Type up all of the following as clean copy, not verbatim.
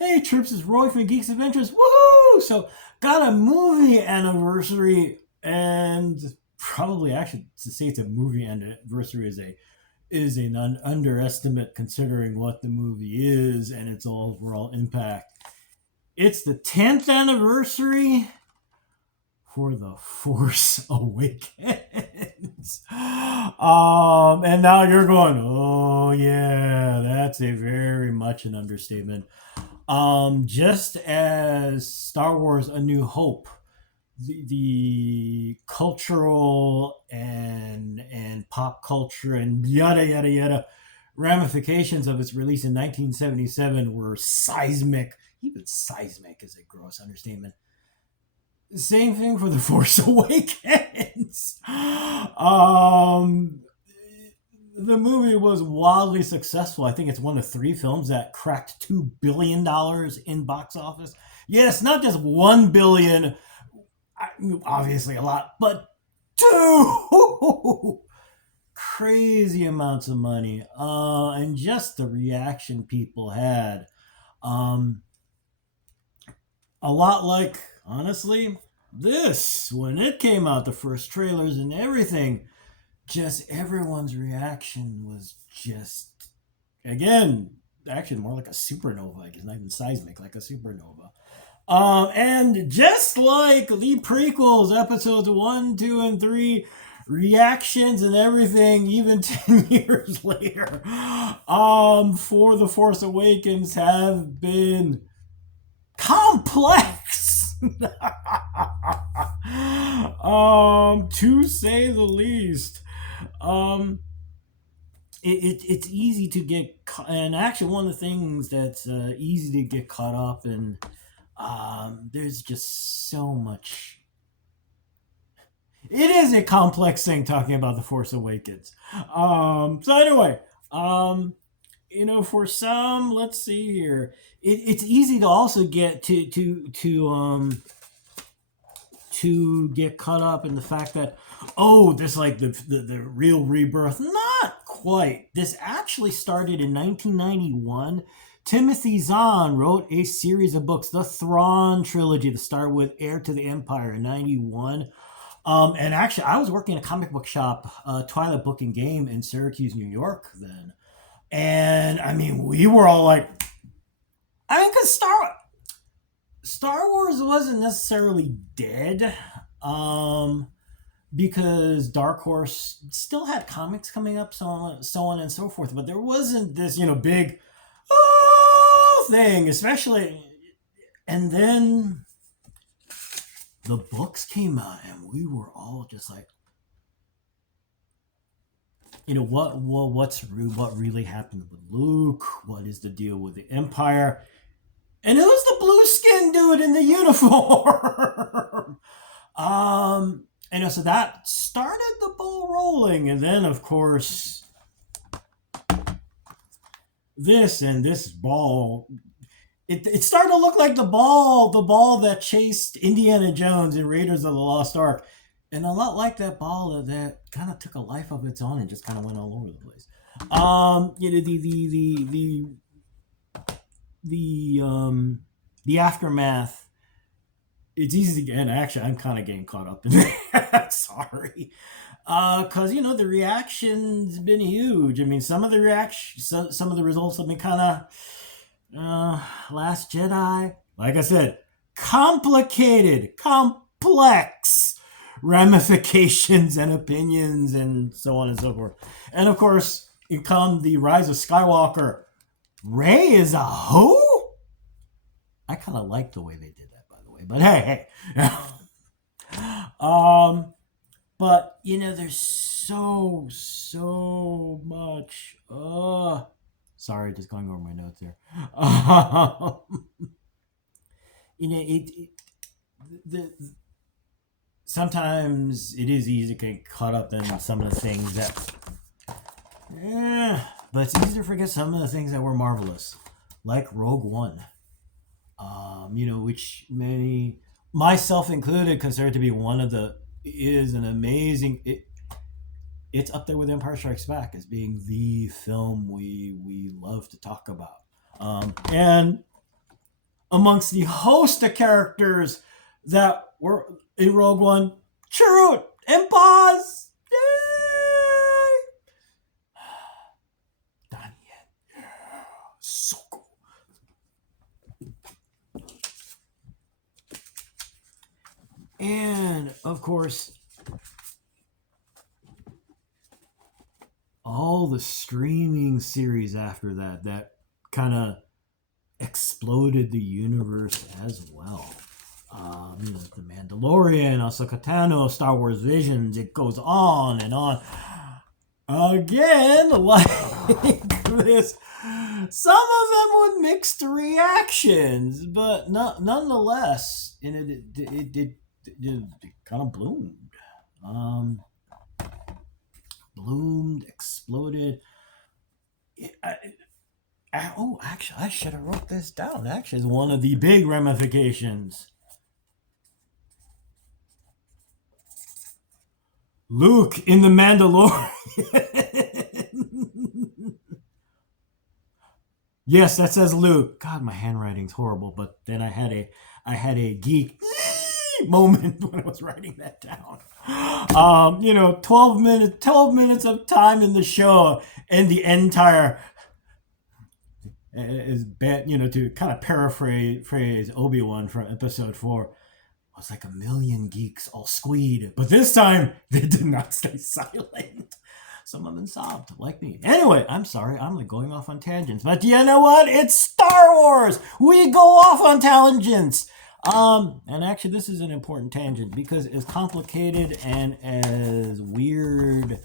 Hey, Trips, it's Roy from Geeks Adventures. Woohoo! So, got a movie anniversary, and probably actually to say it's a movie anniversary is an underestimate considering what the movie is and its overall impact. It's the 10th anniversary for The Force Awakens. And now you're going, oh yeah, that's a very much an understatement. Just as Star Wars: A New Hope, the cultural and pop culture and yada yada yada ramifications of its release in 1977 were seismic. Even seismic is a gross understatement. Same thing for The Force Awakens. The movie was wildly successful. I think it's one of three films that cracked $2 billion in box office. Yes, not just 1 billion, obviously a lot, but two crazy amounts of money. And just the reaction people had. Um, a lot like, honestly, this when it came out, the first trailers and everything. Just everyone's reaction was just again actually more like a supernova. Like it's not even seismic, like a supernova. And just like the prequels, episodes 1, 2, and 3, reactions and everything, even 10 years later, for The Force Awakens have been complex. To say the least. Um, it's easy to get, and actually one of the things that's easy to get caught up in. There's just so much. It is a complex thing talking about the Force Awakens. So anyway, um, for some, let's see here. It's easy to also get to get caught up in the fact that this like the real rebirth. Not quite. This actually started in 1991. Timothy Zahn wrote a series of books, the Thrawn trilogy, to start with Heir to the Empire in 91. And actually, I was working in a comic book shop, Twilight Book and Game in Syracuse, New York then. And I mean, we were all like, because Star Wars wasn't necessarily dead, because Dark Horse still had comics coming up, so on and so forth. But there wasn't this, big thing, especially. And then the books came out, and we were all just like, what really happened with Luke? What is the deal with the Empire? And who's the blue skin dude in the uniform? So that started the ball rolling, and then of course this ball. It started to look like the ball that chased Indiana Jones in Raiders of the Lost Ark, and a lot like that ball that kind of took a life of its own and just kind of went all over the place. The aftermath. It's easy to get, and actually, I'm kind of getting caught up in that. Sorry, because the reaction's been huge. I mean, some of the results have been kind of Last Jedi. Like I said, complicated, complex ramifications and opinions, and so on and so forth. And of course, in come the Rise of Skywalker. Ray is a who? I kind of like the way they did that, by the way. But hey. um, but there's so much. Sorry, just going over my notes here. It the sometimes it is easy to get caught up in some of the things that. But it's easy to forget some of the things that were marvelous, like Rogue One. Which many, myself included, consider to be one of the is an amazing. It's up there with Empire Strikes Back as being the film we love to talk about. And amongst the host of characters that were in Rogue One. Chirrut and Paz. Yay! Done yet. So cool. And of course, all the streaming series after that kind of exploded the universe as well. The Mandalorian, Ahsoka Tano, Star Wars Visions, it goes on and on. Again, like this, some of them with mixed reactions, but nonetheless, it kind of bloomed. Bloomed, exploded. Actually, I should have wrote this down. Actually, it's one of the big ramifications. Luke in the Mandalorian. Yes, that says Luke. God, my handwriting's horrible. But then I had a geek moment when I was writing that down. 12 minutes of time in the show, and the entire is bad. To kind of paraphrase Obi-Wan from Episode 4. It was like a million geeks all squeed, but this time they did not stay silent. Some of them sobbed, like me. Anyway, I'm sorry, I'm like going off on tangents, but you know what? It's Star Wars. We go off on tangents. And actually, this is an important tangent because as complicated and as weird,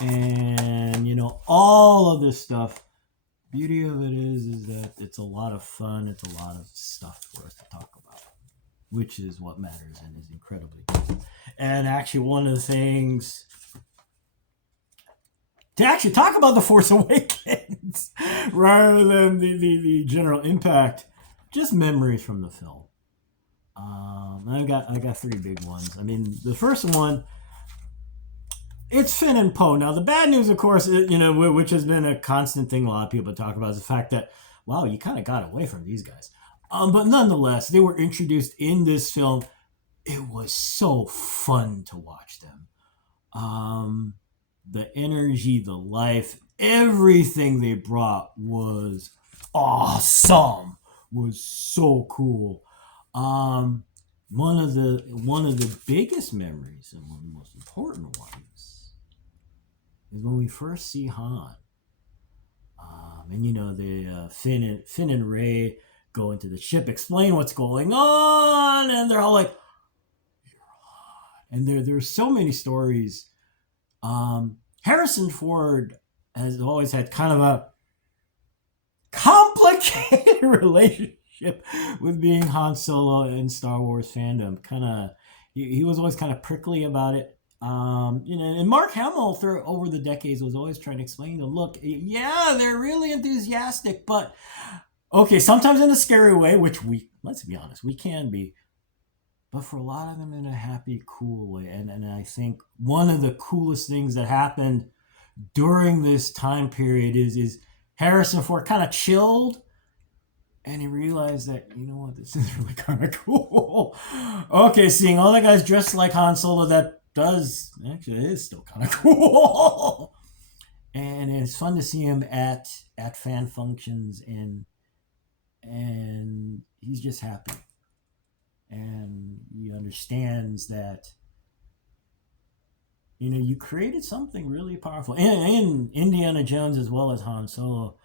and all of this stuff. Beauty of it is that it's a lot of fun. It's a lot of stuff for us to talk about, which is what matters and is incredibly cool. And actually, one of the things to actually talk about The Force Awakens rather than the general impact, just memories from the film. I got three big ones. I mean, the first one, it's Finn and Poe. Now, the bad news, of course, which has been a constant thing a lot of people talk about, is the fact that, wow, you kind of got away from these guys. But nonetheless, they were introduced in this film. It was so fun to watch them. The energy, the life, everything they brought was awesome. Was so cool. One of the biggest memories and one of the most important ones is when we first see Han. And Finn and Rey go into the ship, explain what's going on, and they're all like, "You're Han." And there's so many stories. Harrison Ford has always had kind of a complicated relationship with being Han Solo in Star Wars fandom. He was always kind of prickly about it. And Mark Hamill over the decades was always trying to explain to them, look, yeah, they're really enthusiastic, but okay, sometimes in a scary way, which let's be honest, we can be, but for a lot of them in a happy, cool way. And I think one of the coolest things that happened during this time period is Harrison Ford kind of chilled, and he realized that, this is really kind of cool. Okay, seeing all the guys dressed like Han Solo, that is still kind of cool. And it's fun to see him at fan functions, and he's just happy. And he understands that, you created something really powerful in Indiana Jones as well as Han Solo,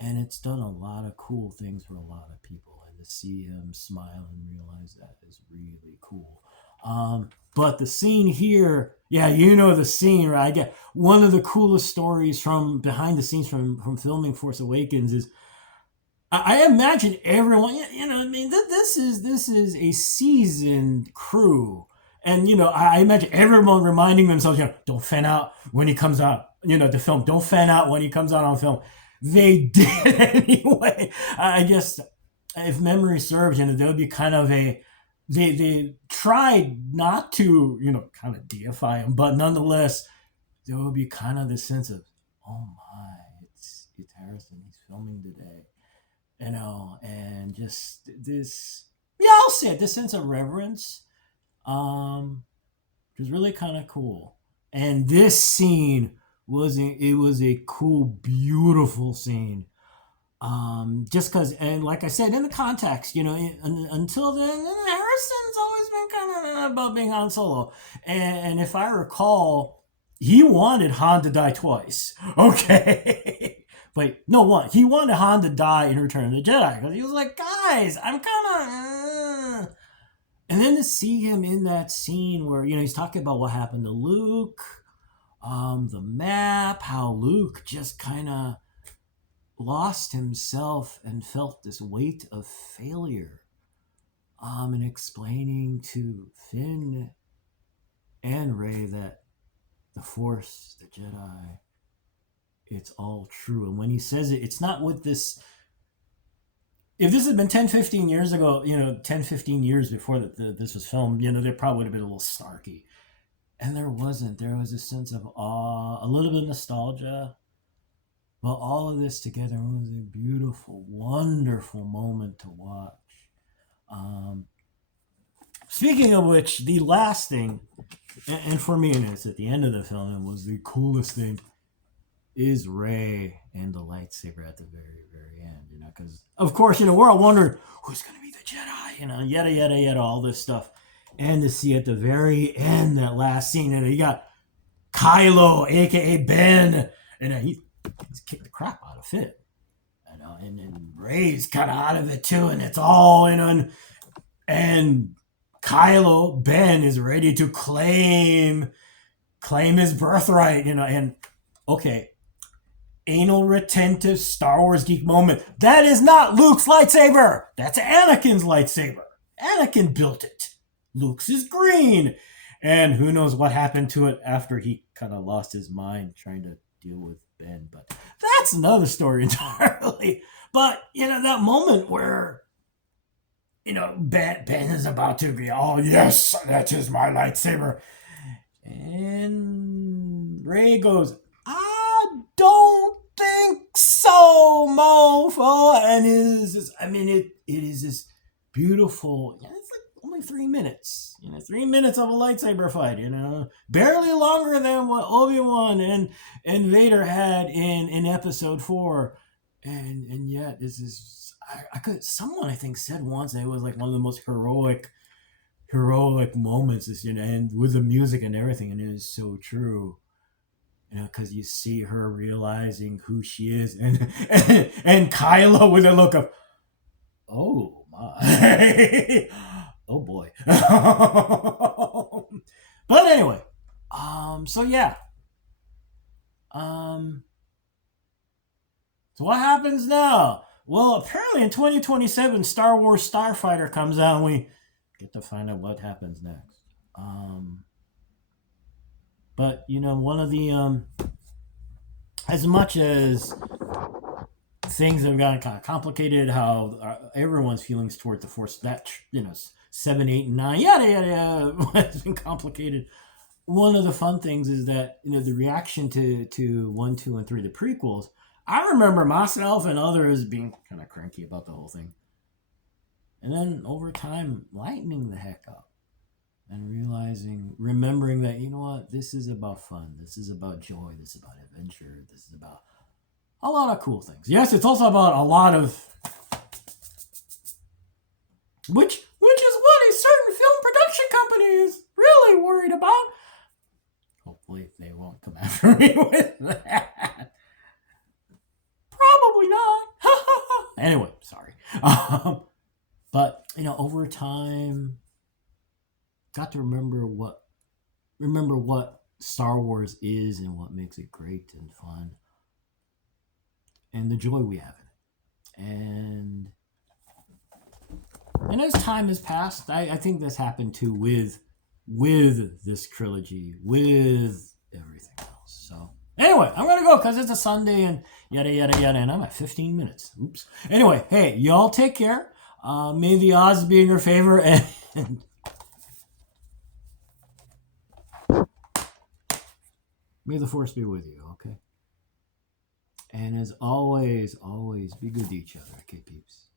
and it's done a lot of cool things for a lot of people. And to see him smile and realize that is really cool. But the scene here, the scene, right? I get one of the coolest stories from behind the scenes from filming Force Awakens is, I imagine everyone, this is a seasoned crew. And, I imagine everyone reminding themselves, don't fan out when he comes out, the film. Don't fan out when he comes out on film. They did anyway. I guess if memory serves, there would be kind of they tried not to, kind of deify him, but nonetheless, there would be kind of this sense of, oh my, it's Harrison, he's filming today. And just this, yeah, I'll say it, this sense of reverence, um, was really kind of cool. And this scene it was a cool, beautiful scene. Just because, and like I said, in the context, until then, Harrison's always been kind of about being Han Solo. And if I recall, he wanted Han to die twice. Okay. Wait, no, one. He wanted Han to die in Return of the Jedi because he was like, guys, I'm kind of. And then to see him in that scene where, he's talking about what happened to Luke, the map, how Luke just kind of lost himself and felt this weight of failure, and explaining to Finn and Rey that the Force, the Jedi, it's all true. And when he says it, it's not with this, if this had been 10, 15 years ago, 10, 15 years before this was filmed, there probably would have been a little snarky. And there wasn't. There was a sense of awe, a little bit of nostalgia. But all of this together was a beautiful, wonderful moment to watch. Speaking of which, the last thing, and for me, and it's at the end of the film, it was the coolest thing, is Rey and the lightsaber at the very, very end. Because, of course, we're all wondering, who's going to be the Jedi? Yada, yada, yada, all this stuff. And to see at the very end, that last scene, you got Kylo, a.k.a. Ben, and he's kicked the crap out of Finn. And Rey's kind of out of it too, and it's all, and Kylo, Ben, is ready to claim his birthright, and okay, anal retentive Star Wars geek moment. That is not Luke's lightsaber. That's Anakin's lightsaber. Anakin built it. Luke's is green. And who knows what happened to it after he kind of lost his mind trying to deal with Ben. But that's another story entirely. But, that moment where, Ben is about to be, oh, yes, that is my lightsaber. And Rey goes, I don't think so, mofo. And it is this beautiful, it's like only 3 minutes, 3 minutes of a lightsaber fight, barely longer than what Obi-Wan and Vader had in episode 4. And yet this is, someone I think said once that it was like one of the most heroic moments, and with the music and everything, and it is so true. Because you see her realizing who she is, and Kylo with a look of, oh my, oh boy. But anyway, so yeah, so what happens now? Well, apparently in 2027, Star Wars Starfighter comes out, and we get to find out what happens next. But, one of the, as much as things have gotten kind of complicated, how everyone's feelings toward the Force, that, 7, 8, and 9, yada, yada, yada, has been complicated. One of the fun things is that, the reaction to 1, 2, and 3, the prequels, I remember myself and others being kind of cranky about the whole thing. And then over time, lightening the heck up. And remembering that, this is about fun. This is about joy. This is about adventure. This is about a lot of cool things. Yes, it's also about a lot of, which is what a certain film production company is really worried about. Hopefully they won't come after me with that. Probably not. Anyway, sorry. But, over time, got to remember what Star Wars is and what makes it great and fun, and the joy we have in it. And as time has passed, I think this happened too with this trilogy, with everything else. So anyway, I'm gonna go because it's a Sunday and yada yada yada, and I'm at 15 minutes. Oops. Anyway, hey, y'all take care. May the odds be in your favor, and may the Force be with you, okay? And as always, always be good to each other, okay, peeps?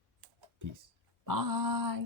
Peace. Bye.